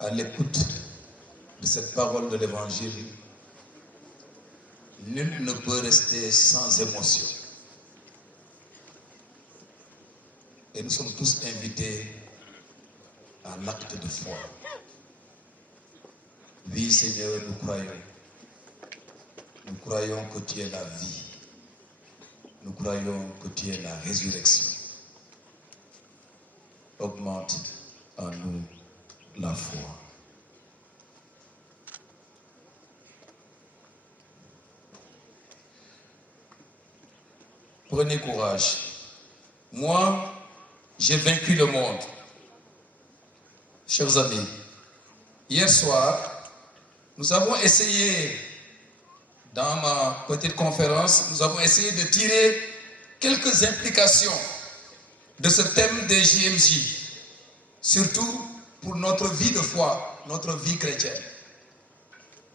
À l'écoute de cette parole de l'Évangile, nul ne peut rester sans émotion. Et nous sommes tous invités à l'acte de foi. Oui, Seigneur, nous croyons. Nous croyons que tu es la vie. Nous croyons que tu es la résurrection. Augmente en nous la foi. Prenez courage. Moi, j'ai vaincu le monde. Chers amis, hier soir, nous avons essayé, dans ma petite conférence, nous avons essayé de tirer quelques implications de ce thème des JMJ, surtout pour notre vie de foi, notre vie chrétienne.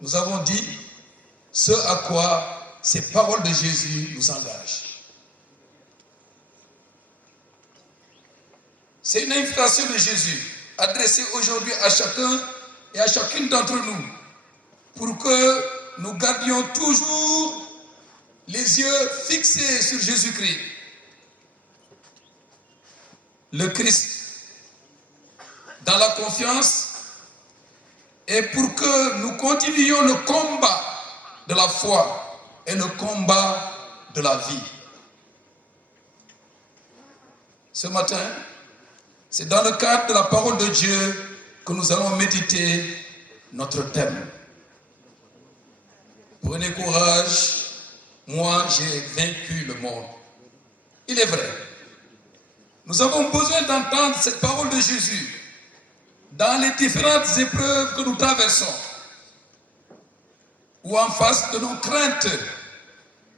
Nous avons dit ce à quoi ces paroles de Jésus nous engagent. C'est une invitation de Jésus adressée aujourd'hui à chacun et à chacune d'entre nous pour que nous gardions toujours les yeux fixés sur Jésus-Christ, le Christ, dans la confiance, et pour que nous continuions le combat de la foi et le combat de la vie. Ce matin, c'est dans le cadre de la parole de Dieu que nous allons méditer notre thème. Prenez courage, moi j'ai vaincu le monde. Il est vrai, nous avons besoin d'entendre cette parole de Jésus dans les différentes épreuves que nous traversons, ou en face de nos craintes,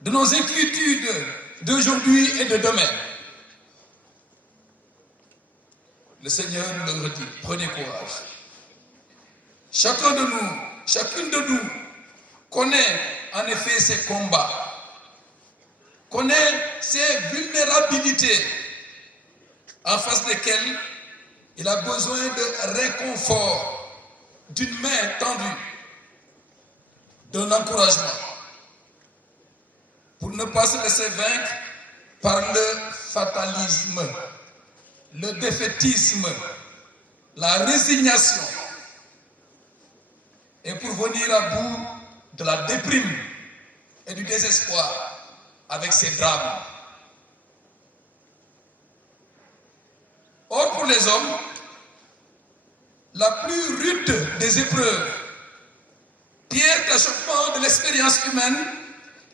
de nos inquiétudes d'aujourd'hui et de demain. Le Seigneur nous le redit, prenez courage. Chacun de nous, chacune de nous connaît en effet ses combats, connaît ses vulnérabilités en face desquelles il a besoin de réconfort, d'une main tendue, d'un encouragement, pour ne pas se laisser vaincre par le fatalisme, le défaitisme, la résignation, et pour venir à bout de la déprime et du désespoir avec ces drames. Or, pour les hommes, la plus rude des épreuves, pierre d'achoppement de l'expérience humaine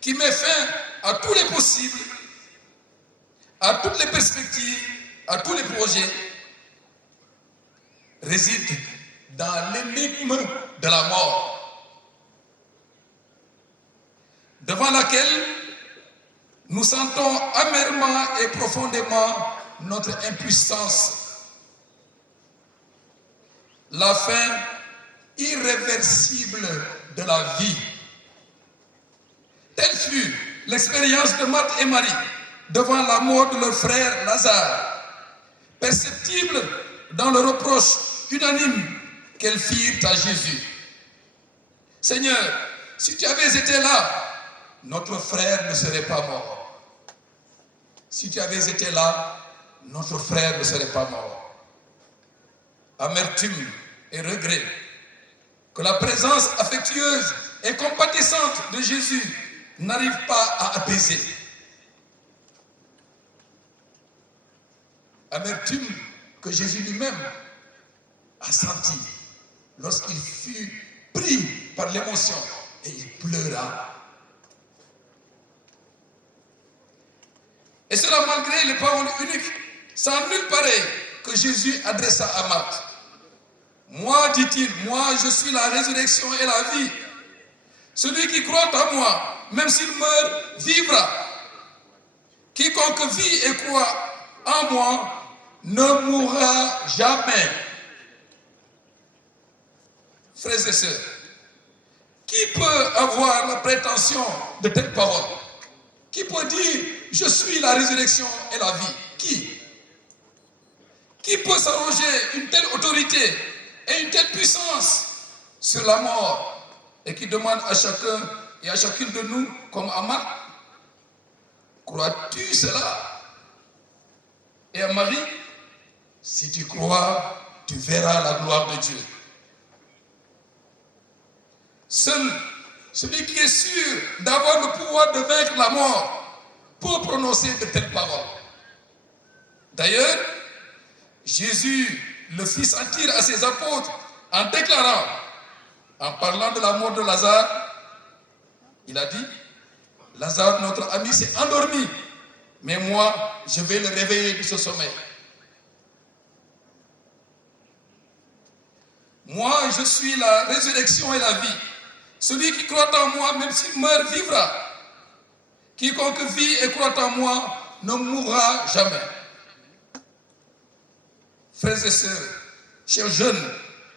qui met fin à tous les possibles, à toutes les perspectives, à tous les projets, réside dans l'énigme de la mort, devant laquelle nous sentons amèrement et profondément notre impuissance. La fin irréversible de la vie. Telle fut l'expérience de Marthe et Marie devant la mort de leur frère Lazare, perceptible dans le reproche unanime qu'elles firent à Jésus. Seigneur, si tu avais été là, notre frère ne serait pas mort. Si tu avais été là, notre frère ne serait pas mort. Amertume et regret que la présence affectueuse et compatissante de Jésus n'arrive pas à apaiser. Amertume que Jésus lui-même a senti lorsqu'il fut pris par l'émotion et il pleura. Et cela malgré les paroles uniques, sans nul pareil, que Jésus adressa à Marthe. Moi, dit-il, moi je suis la résurrection et la vie. Celui qui croit en moi, même s'il meurt, vivra. Quiconque vit et croit en moi ne mourra jamais. Frères et sœurs, qui peut avoir la prétention de telles paroles? Qui peut dire, je suis la résurrection et la vie? Qui peut s'arroger une telle autorité et une telle puissance sur la mort et qui demande à chacun et à chacune de nous, comme à Marc, crois-tu cela? Et à Marie, si tu crois, tu verras la gloire de Dieu. Seul celui qui est sûr d'avoir le pouvoir de vaincre la mort peut prononcer de telles paroles. D'ailleurs, Jésus le fit sentir à ses apôtres en déclarant, en parlant de la mort de Lazare, il a dit, Lazare, notre ami, s'est endormi, mais moi, je vais le réveiller de ce sommeil. Moi, je suis la résurrection et la vie. Celui qui croit en moi, même s'il meurt, vivra. Quiconque vit et croit en moi ne mourra jamais. Frères et sœurs, chers jeunes,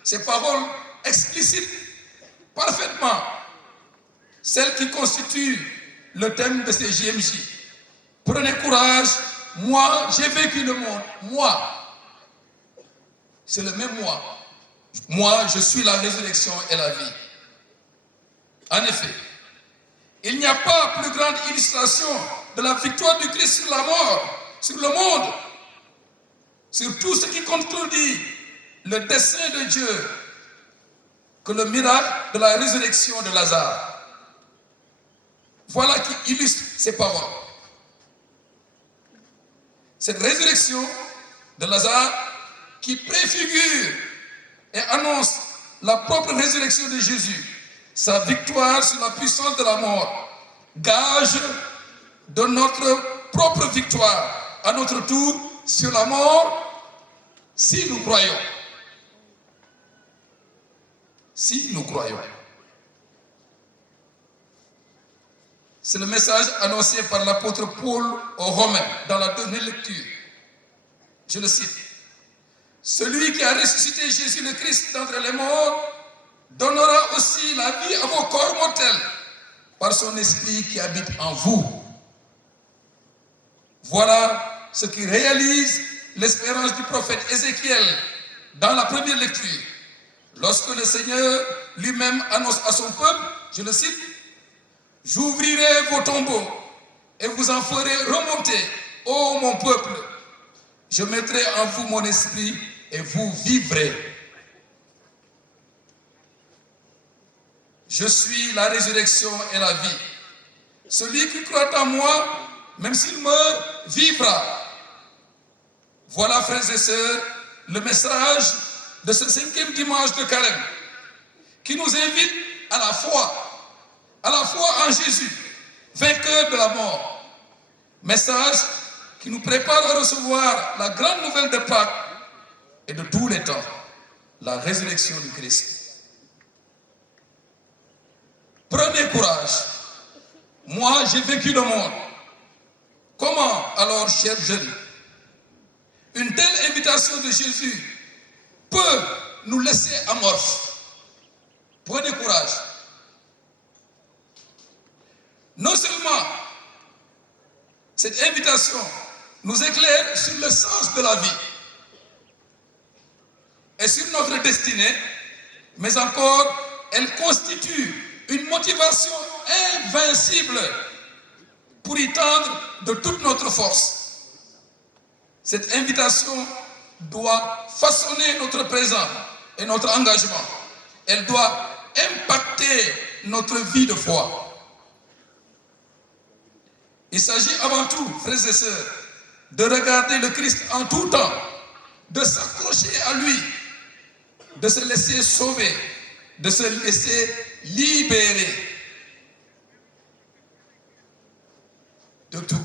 ces paroles explicitent parfaitement celles qui constituent le thème de ces JMJ. Prenez courage, moi j'ai vécu le monde, moi. C'est le même moi. Moi, je suis la résurrection et la vie. En effet, il n'y a pas plus grande illustration de la victoire du Christ sur la mort, sur le monde, sur tout ce qui contredit le dessein de Dieu, que le miracle de la résurrection de Lazare. Voilà qui illustre ces paroles. Cette résurrection de Lazare qui préfigure et annonce la propre résurrection de Jésus, sa victoire sur la puissance de la mort, gage de notre propre victoire, à notre tour, sur la mort, si nous croyons. Si nous croyons. C'est le message annoncé par l'apôtre Paul aux Romains dans la dernière lecture. Je le cite. Celui qui a ressuscité Jésus le Christ d'entre les morts donnera aussi la vie à vos corps mortels par son esprit qui habite en vous. Voilà ce qui réalise l'espérance du prophète Ézéchiel dans la première lecture. Lorsque le Seigneur lui-même annonce à son peuple, je le cite, « J'ouvrirai vos tombeaux et vous en ferai remonter, ô mon peuple. Je mettrai en vous mon esprit et vous vivrez. Je suis la résurrection et la vie. Celui qui croit en moi, même s'il meurt, vivra. » Voilà, frères et sœurs, le message de ce 5e dimanche de Carême, qui nous invite à la foi en Jésus, vainqueur de la mort. Message qui nous prépare à recevoir la grande nouvelle de Pâques et de tous les temps, la résurrection du Christ. Prenez courage. Moi, j'ai vécu le monde. Comment alors, chers jeunes, une telle invitation de Jésus peut nous laisser amorphes? Prenez courage. Non seulement cette invitation nous éclaire sur le sens de la vie et sur notre destinée, mais encore elle constitue une motivation invincible pour y tendre de toute notre force. Cette invitation doit façonner notre présent et notre engagement. Elle doit impacter notre vie de foi. Il s'agit avant tout, frères et sœurs, de regarder le Christ en tout temps, de s'accrocher à lui, de se laisser sauver, de se laisser libérer de tout.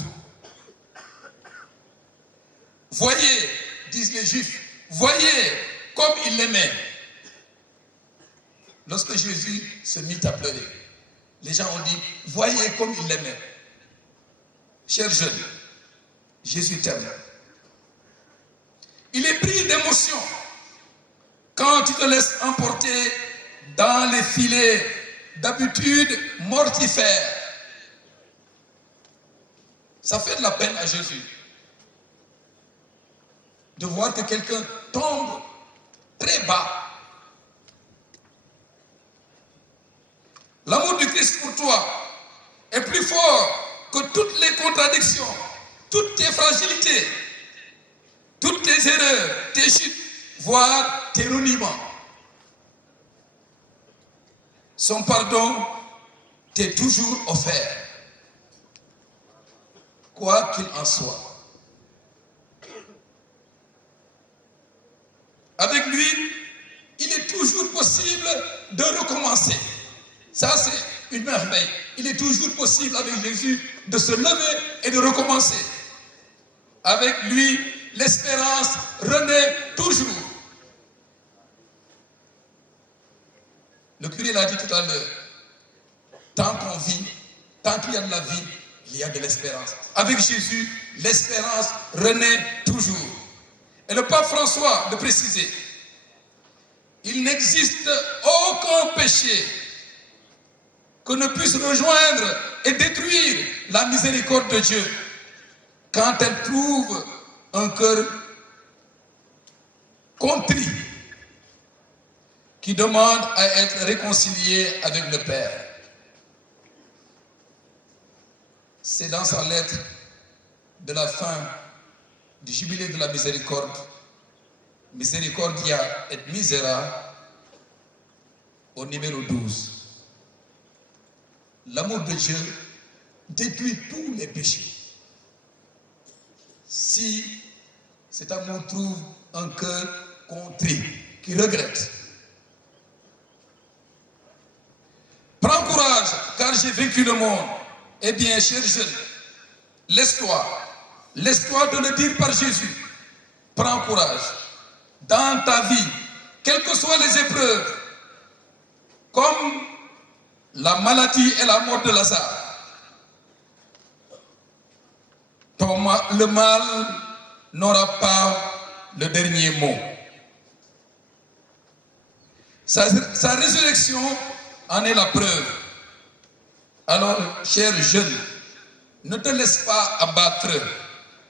Voyez, disent les Juifs, voyez comme il l'aimait. Lorsque Jésus se mit à pleurer, les gens ont dit, voyez comme il l'aimait. Chers jeunes, Jésus t'aime. Il est pris d'émotion quand tu te laisses emporter dans les filets d'habitude mortifères. Ça fait de la peine à Jésus de voir que quelqu'un tombe très bas L'amour du Christ pour toi est plus fort que toutes les contradictions, toutes tes fragilités, toutes tes erreurs, tes chutes, voire tes reniements. Son pardon t'est toujours offert, quoi qu'il en soit. Avec lui, il est toujours possible de recommencer. Ça, c'est une merveille. Il est toujours possible avec Jésus de se lever et de recommencer. Avec lui, l'espérance renaît toujours. Le curé l'a dit tout à l'heure. Tant qu'on vit, tant qu'il y a de la vie, il y a de l'espérance. Avec Jésus, l'espérance renaît toujours. Et le pape François le précisait. Il n'existe aucun péché que ne puisse rejoindre et détruire la miséricorde de Dieu quand elle trouve un cœur contrit qui demande à être réconcilié avec le Père. C'est dans sa lettre de la fin du jubilé de la miséricorde, Misericordia et Misera, au numéro 12. L'amour de Dieu détruit tous les péchés. Si cet amour trouve un cœur contrit, qui regrette. Prends courage, car j'ai vaincu le monde. Eh bien, cher jeune, laisse-toi de le dire par Jésus. Prends courage. Dans ta vie, quelles que soient les épreuves, comme la maladie et la mort de Lazare, le mal n'aura pas le dernier mot. Sa résurrection en est la preuve. Alors, cher jeune, ne te laisse pas abattre.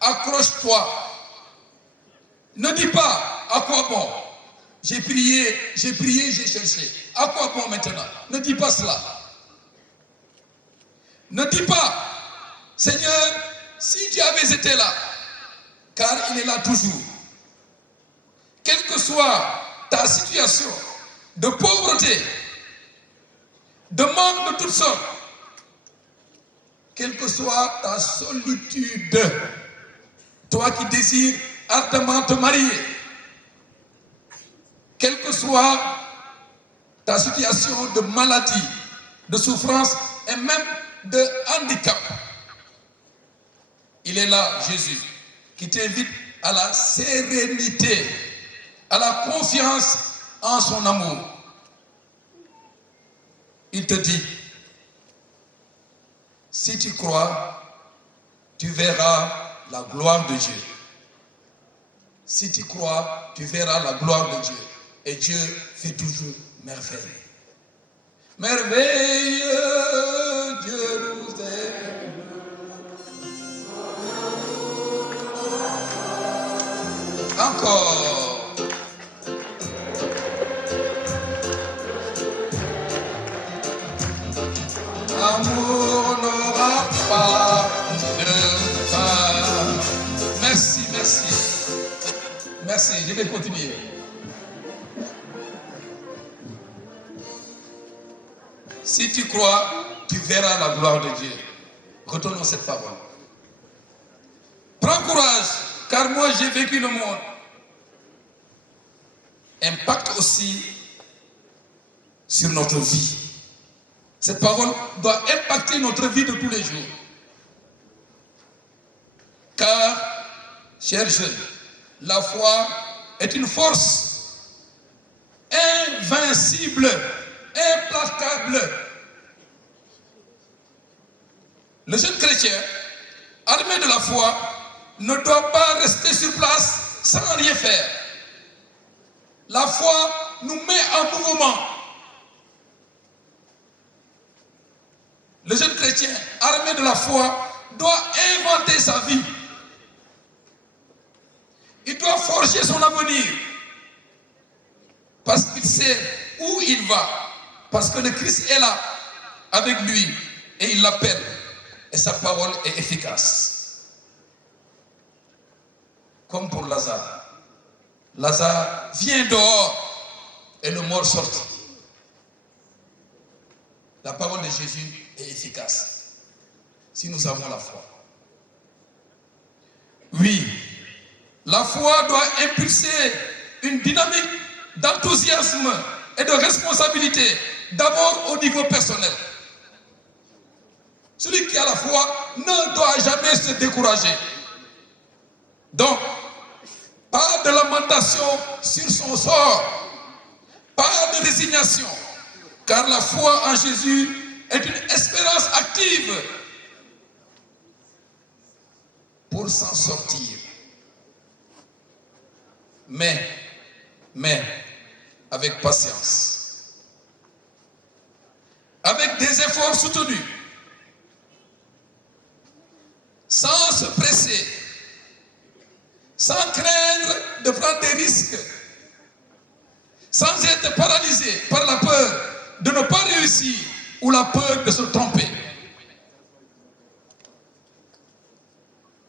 Accroche-toi. Ne dis pas à quoi bon. J'ai prié, j'ai cherché. À quoi bon maintenant? Ne dis pas cela. Ne dis pas, Seigneur, si tu avais été là, car il est là toujours. Quelle que soit ta situation de pauvreté, de manque de toutes sortes, quelle que soit ta solitude, toi qui désires ardemment te marier, quelle que soit ta situation de maladie, de souffrance et même de handicap, il est là, Jésus, qui t'invite à la sérénité, à la confiance en son amour. Il te dit, si tu crois, tu verras la gloire de Dieu. Si tu crois, tu verras la gloire de Dieu. Et Dieu fait toujours merveille. Merveilleux Dieu nous aime. Encore. L'amour n'aura pas de fin. Merci, merci. Merci, je vais continuer. Si tu crois, tu verras la gloire de Dieu. Retenons cette parole. Prends courage, car moi j'ai vécu le monde. Impacte aussi sur notre vie. Cette parole doit impacter notre vie de tous les jours. Car, chers jeunes, la foi est une force invincible, implacable. Le jeune chrétien, armé de la foi, ne doit pas rester sur place sans rien faire. La foi nous met en mouvement. Le jeune chrétien, armé de la foi, doit inventer sa vie. Il doit forger son avenir. Parce qu'il sait où il va. Parce que le Christ est là. avec lui et il l'appelle. Et sa parole est efficace. Comme pour Lazare. Lazare vient dehors et le mort sortit. La parole de Jésus est efficace. Si nous avons la foi. Oui, la foi doit impulser une dynamique d'enthousiasme et de responsabilité, d'abord au niveau personnel. Celui qui a la foi ne doit jamais se décourager. Donc, pas de lamentation sur son sort, pas de résignation, car la foi en Jésus est une espérance active pour s'en sortir. Mais, avec patience, avec des efforts soutenus, sans se presser, sans craindre de prendre des risques, sans être paralysé par la peur de ne pas réussir ou la peur de se tromper.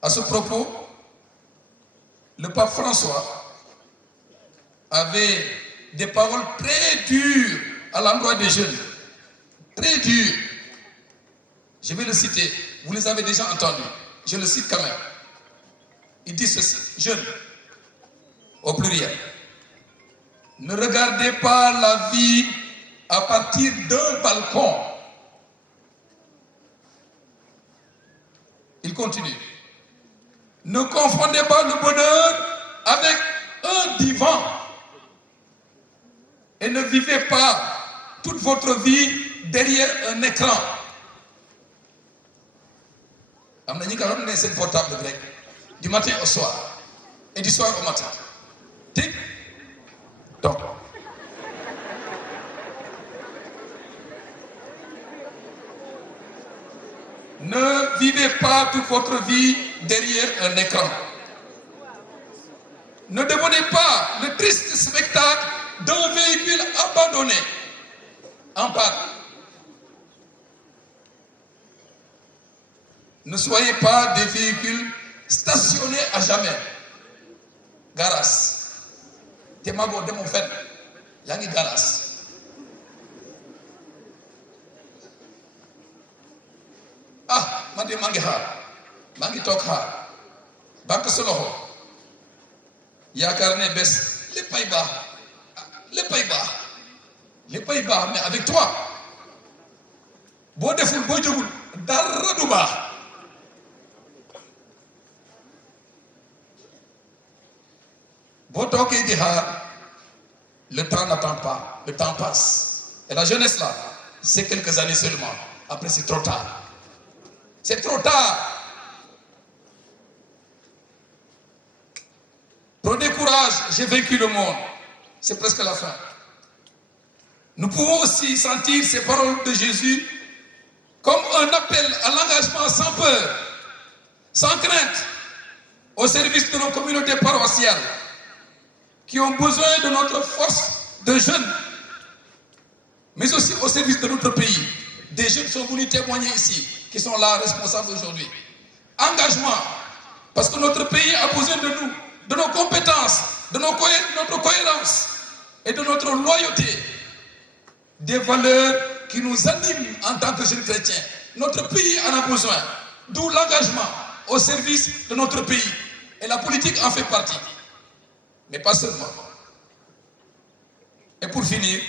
À ce propos, le pape François avait des paroles très dures à l'endroit des jeunes. Très dures. Je vais le citer. Vous les avez déjà entendus. Je le cite quand même. Il dit ceci. Jeunes, au pluriel. Ne regardez pas la vie à partir d'un balcon. Il continue. Ne confondez pas le bonheur avec un divan. Et ne vivez pas toute votre vie derrière un écran. C'est le portable grec. Du matin au soir. Et du soir au matin. Tic. Donc. Ne vivez pas toute votre vie derrière un écran. Ne devenez pas le triste spectacle d'un véhicule abandonné en panne. Ne soyez pas des véhicules stationnés à jamais. Garas. Temago de mon fait. Yangi garas. Ah, mandi mangi har. Mangi tok har. Banque soloho. Yakarne bes. Les Pays-Bas. Les Pays-Bas. Les Pays-Bas, mais avec toi. Bo deful bo jogul dara du baax. Bo toké di xaar, le temps n'attend pas, le temps passe. Et la jeunesse là, c'est quelques années seulement. Après c'est trop tard. C'est trop tard. Prenez courage, j'ai vaincu le monde. C'est presque la fin. Nous pouvons aussi sentir ces paroles de Jésus comme un appel à l'engagement sans peur, sans crainte, au service de nos communautés paroissiales qui ont besoin de notre force de jeunes, mais aussi au service de notre pays. Des jeunes sont venus témoigner ici, qui sont là responsables aujourd'hui. Engagement, parce que notre pays a besoin de nous, de nos compétences, de notre cohérence et de notre loyauté, des valeurs qui nous animent en tant que jeunes chrétiens. Notre pays en a besoin, d'où l'engagement au service de notre pays. Et la politique en fait partie, mais pas seulement. Et pour finir,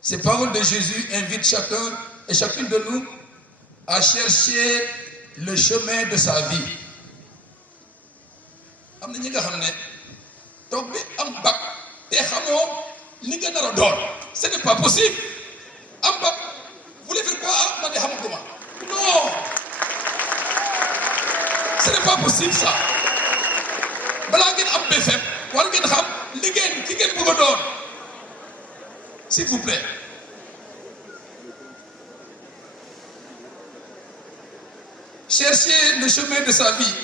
ces paroles de Jésus invitent chacun et chacune de nous à chercher le chemin de sa vie. Ce n'est pas possible. Vous voulez faire quoi? Non. Ce n'est pas possible ça. S'il vous plaît. Cherchez le chemin de sa vie.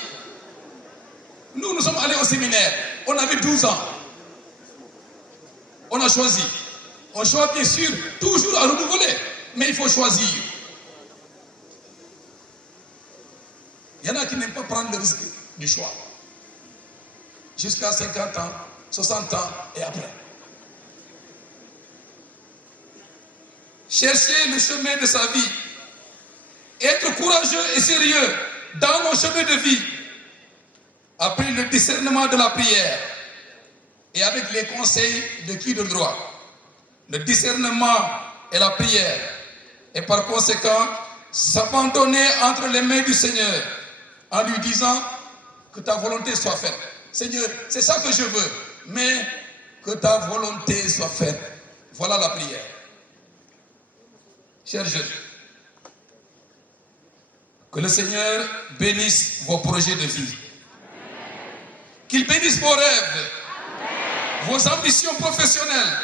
Nous sommes allés au séminaire. On avait 12 ans. On a choisi. On choisit bien sûr toujours à renouveler, mais il faut choisir. Il y en a qui n'aiment pas prendre le risque du choix. Jusqu'à 50 ans, 60 ans et après. Chercher le chemin de sa vie. Être courageux et sérieux dans nos chemins de vie. Après le discernement de la prière. Et avec les conseils de qui de droit. Le discernement et la prière. Et par conséquent, s'abandonner entre les mains du Seigneur. En lui disant que ta volonté soit faite. Seigneur, c'est ça que je veux. Mais que ta volonté soit faite. Voilà la prière. Chers jeunes, que le Seigneur bénisse vos projets de vie. Qu'il bénisse vos rêves, vos ambitions professionnelles.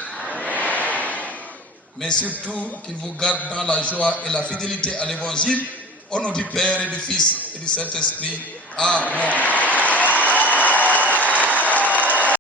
Mais surtout, qu'il vous garde dans la joie et la fidélité à l'évangile. Au nom du Père et du Fils et du Saint-Esprit. Amen.